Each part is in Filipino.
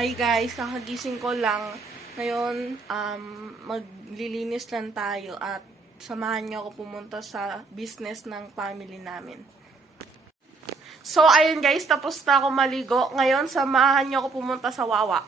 Hi guys, kakagising ko lang. Ngayon, maglilinis lang tayo at samahan niyo ako pumunta sa business ng family namin. So, ayun guys, tapos na ako maligo. Ngayon, samahan niyo ako pumunta sa Wawa.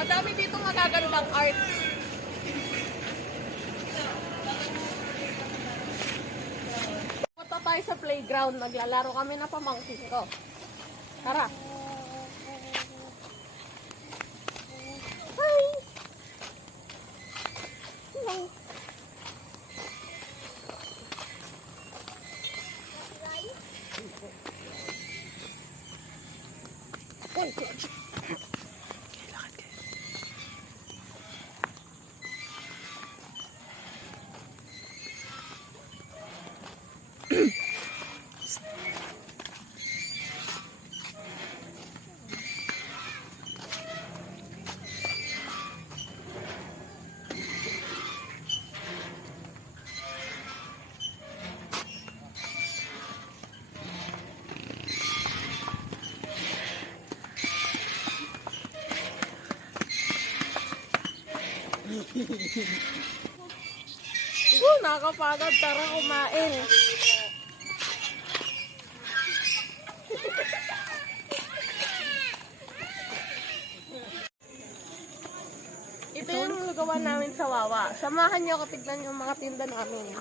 Madami dito magagandang arts. Punta tayo sa playground. Naglalaro kami na pamangkin ko. Tara. Hi! Hello. Nakakapagod. Tara kumain. Ito yung lugawan namin sa Wawa. Samahan niyo ako tignan yung mga tinda namin.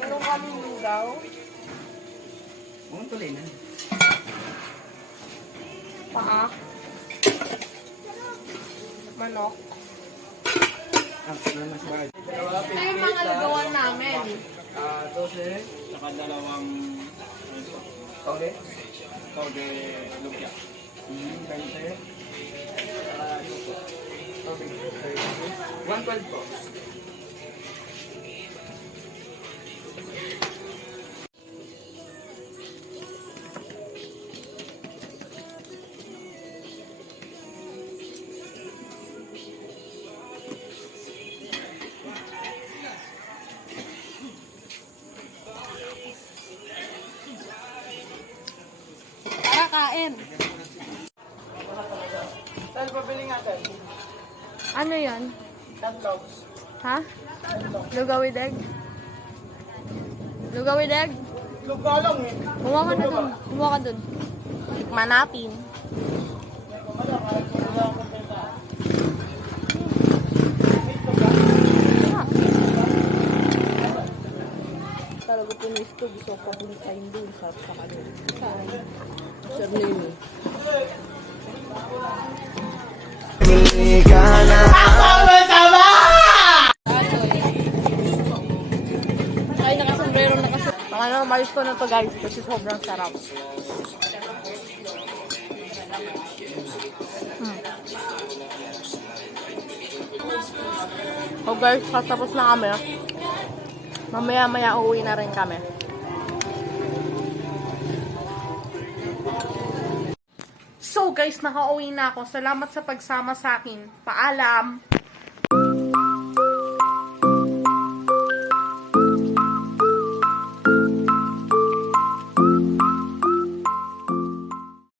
Meron kaming lugaw. Tuloy na. Paa. Manok. Ito yung mga lugawan namin. 12. Saka dalawang toge. Toge lumpia. 20. 112 po. Kain. Saan pabili nga tayo? Ano yan? Tatlogs. Ha? Lugaw with egg? Lugaw with egg? Lugalong eh. Kumuha ka na dun. Kumuha ka dun. Tikman natin. Talaga punis ko. Gusto ko papuntahin dun sa kanila. Sir Nemi. Ay, nakasombrero, ano, malis ko na to guys kasi sobrang sarap. So guys, tapos na kami. Mamaya-maya uuwi na rin kami. So guys, nakauwi na ako. Salamat sa pagsama sa akin. Paalam!